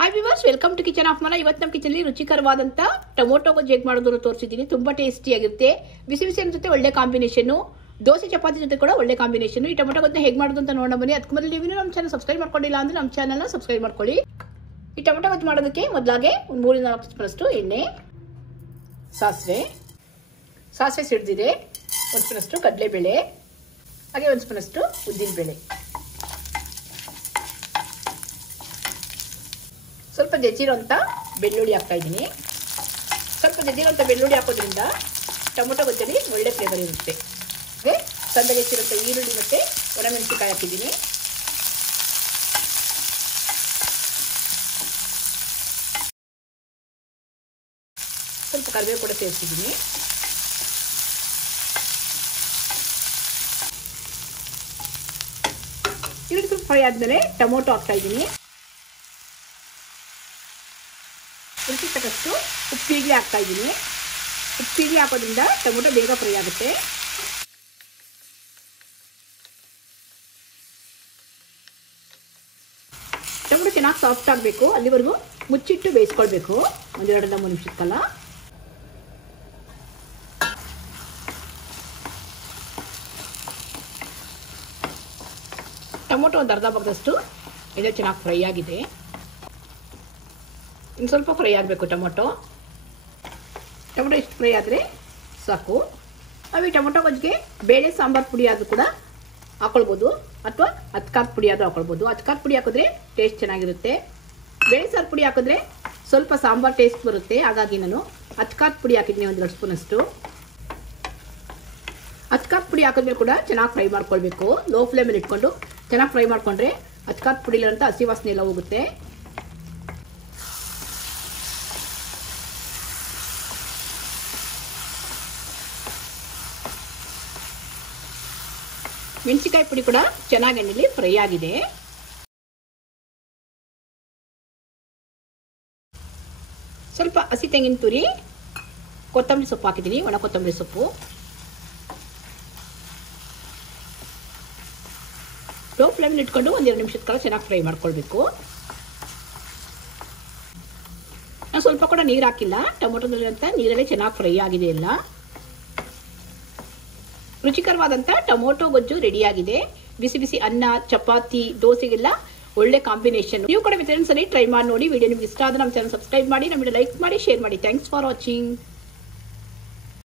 Hi viewers, welcome to kitchen of Mana. ಇವತ್ತು ನಮ್ಮ kitchen ರುಚಿಕರವಾದಂತ tomato ಗೊಜ್ಜು ಹೇಗೆ ಮಾಡೋದನ್ನು ತೋರಿಸಿದ್ದೀನಿ. ತುಂಬಾ ಟೇಸ್ಟಿ ಆಗಿರುತ್ತೆ. ಬಿಸಿ ಬಿಸಿ ಜೊತೆ ಒಳ್ಳೆ ಕಾಂಬಿನೇಷನ್, ದೋಸೆ ಚಪಾತಿ ಜೊತೆ ಕೂಡ ಒಳ್ಳೆ ಕಾಂಬಿನೇಷನ್. ಈ ಟೊಮೊಟೊ ಗೊಜ್ಜು ಹೇಗೆ ಮಾಡೋದು ಅಂತ ನೋಡೋಣ ಬನ್ನಿ. ಅದಕ್ಕೆ ಮೊದಲು ನೀವು ನಮ್ಮ ಚಾನಲ್ ಸಬ್ಸ್ಕ್ರೈಬ್ ಮಾಡ್ಕೊಂಡಿಲ್ಲ ಅಂದ್ರೆ ನಮ್ಮ ಚಾನಲ್ನ ಸಬ್ಸ್ಕ್ರೈಬ್ ಮಾಡ್ಕೊಳ್ಳಿ. ಈ ಟೊಮೊಟೊ ಗೊಜ್ಜು ಮಾಡೋದಕ್ಕೆ ಮೊದಲಾಗೆ ಒಂದು 3-4 ಸ್ಪೂನಷ್ಟು ಎಣ್ಣೆ, ಸಾಸಿವೆ ಸಿಡಿದಿದೆ, 1 ಸ್ಪೂನಷ್ಟು ಕಡಲೆಬೇಳೆ, ಹಾಗೆ 1 ಸ್ಪೂನಷ್ಟು ಉದ್ದಿನಬೇಳೆ, ಸ್ವಲ್ಪ ಜಜ್ಜಿರೋಂಥ ಬೆಳ್ಳುಳ್ಳಿ ಹಾಕ್ತಾ ಇದ್ದೀನಿ. ಸ್ವಲ್ಪ ಜಜ್ಜಿರೋಂಥ ಬೆಳ್ಳುಳ್ಳಿ ಹಾಕೋದ್ರಿಂದ ಟೊಮೊಟೊ ಗೊಜ್ಜಲ್ಲಿ ಒಳ್ಳೆ ಫ್ಲೇವರ್ ಇರುತ್ತೆ. ಹಾಗೆ ಸಣ್ಣಗೆ ಹೆಚ್ಚಿರೋಂಥ ಈರುಳ್ಳಿ ಮತ್ತು ಒಣಮೆಣಸಿನಕಾಯಿ ಹಾಕಿದ್ದೀನಿ. ಸ್ವಲ್ಪ ಕರಿಬೇವು ಕೂಡ ಸೇರಿಸಿದ್ದೀನಿ. ಈರುಳ್ಳಿ ಸ್ವಲ್ಪ ಫ್ರೈ ಆದಮೇಲೆ ಟೊಮೊಟೊ ಹಾಕ್ತಾ ಇದ್ದೀನಿ. ರುಚಿಗೆ ತಕ್ಕಷ್ಟು ಉಪ್ಪಿಗೆ ಹಾಕ್ತಾ ಇದ್ದೀನಿ. ಉಪ್ಪಿಗೆ ಹಾಕೋದ್ರಿಂದ ಟೊಮೊಟೊ ಬೇಗ ಫ್ರೈ ಆಗುತ್ತೆ. ಟೊಮೊಟೊ ಚೆನ್ನಾಗಿ ಸಾಫ್ಟ್ ಆಗಬೇಕು, ಅಲ್ಲಿವರೆಗೂ ಮುಚ್ಚಿಟ್ಟು ಬೇಯಿಸ್ಕೊಳ್ಬೇಕು 1-2-3 ನಿಮಿಷಕ್ಕಲ್ಲ. ಟೊಮೊಟೊ ಒಂದು ಅರ್ಧ ಭಾಗದಷ್ಟು ಇದು ಚೆನ್ನಾಗಿ ಫ್ರೈ ಆಗಿದೆ. ಇನ್ನು ಸ್ವಲ್ಪ ಫ್ರೈ ಆಗಬೇಕು ಟೊಮೊಟೊ ಇಷ್ಟು ಫ್ರೈ ಆದರೆ ಸಾಕು. ಈ ಟೊಮೊಟೊ ಗೊಜ್ಜಿಗೆ ಬೇಳೆ ಸಾಂಬಾರು ಪುಡಿ ಆದರೂ ಕೂಡ ಹಾಕೊಳ್ಬೋದು, ಅಥವಾ ಅಚ್ಕಾರದ ಪುಡಿ ಆದರೂ ಹಾಕೊಳ್ಬೋದು. ಅಚ್ಕಾರದ ಪುಡಿ ಹಾಕಿದ್ರೆ ಟೇಸ್ಟ್ ಚೆನ್ನಾಗಿರುತ್ತೆ. ಬೇಳೆ ಸಾರು ಪುಡಿ ಹಾಕಿದ್ರೆ ಸ್ವಲ್ಪ ಸಾಂಬಾರು ಟೇಸ್ಟ್ ಬರುತ್ತೆ. ಹಾಗಾಗಿ ನಾನು ಅಚ್ಕಾರದ ಪುಡಿ ಹಾಕಿದ್ದೀನಿ 1-2 ಸ್ಪೂನಷ್ಟು. ಅಚ್ಕಾರದ ಪುಡಿ ಹಾಕಿದ್ಮೇಲೆ ಕೂಡ ಚೆನ್ನಾಗಿ ಫ್ರೈ ಮಾಡ್ಕೊಳ್ಬೇಕು. ಲೋ ಫ್ಲೇಮಲ್ಲಿ ಇಟ್ಕೊಂಡು ಚೆನ್ನಾಗಿ ಫ್ರೈ ಮಾಡಿಕೊಂಡ್ರೆ ಅಚ್ಕಾರದ ಪುಡಿಲಿರೋಂಥ ಹಸಿ ವಾಸನೆ ಎಲ್ಲ ಹೋಗುತ್ತೆ. ಮೆಣಸಿನಕಾಯಿ ಪುಡಿ ಕೂಡ ಚೆನ್ನಾಗಿ ಎಣ್ಣೆಲಿ ಫ್ರೈ ಆಗಿದೆ. ಸ್ವಲ್ಪ ಹಸಿ ತೆಂಗಿನ ತುರಿ, ಕೊತ್ತಂಬರಿ ಸೊಪ್ಪು ಹಾಕಿದ್ದೀನಿ, ಒಣ ಕೊತ್ತಂಬರಿ ಸೊಪ್ಪು. ಲೋ ಫ್ಲೇಮಲ್ಲಿ ಇಟ್ಕೊಂಡು 1-2 ನಿಮಿಷದ ಕಾಲ ಚೆನ್ನಾಗಿ ಫ್ರೈ ಮಾಡ್ಕೊಳ್ಬೇಕು. ನಾನು ಸ್ವಲ್ಪ ಕೂಡ ನೀರು ಹಾಕಿಲ್ಲ, ಟೊಮೊಟೊದಲ್ಲಿ ಅಂತ ನೀರಲ್ಲೇ ಚೆನ್ನಾಗಿ ಫ್ರೈ ಆಗಿದೆ ಎಲ್ಲ. ರುಚಿಕರವಾದಂಥ ಟೊಮೊಟೊ ಗೊಜ್ಜು ರೆಡಿಯಾಗಿದೆ. ಬಿಸಿ ಬಿಸಿ ಅನ್ನ, ಚಪಾತಿ, ದೋಸೆಗೆಲ್ಲ ಒಳ್ಳೆ ಕಾಂಬಿನೇಷನ್. ನೀವು ಕೂಡ ಒಂದ್ಸರಿ ಟ್ರೈ ಮಾಡಿ ನೋಡಿ. ವಿಡಿಯೋ ನಿಮ್ಗೆ ಇಷ್ಟ ಆದರೆ ನಮ್ಮ ಚಾನಲ್ ಸಬ್ಸ್ಕ್ರೈಬ್ ಮಾಡಿ, ನಮ್ಮ ವಿಡಿಯೋ ಲೈಕ್ ಮಾಡಿ, ಶೇರ್ ಮಾಡಿ. Thanks for watching.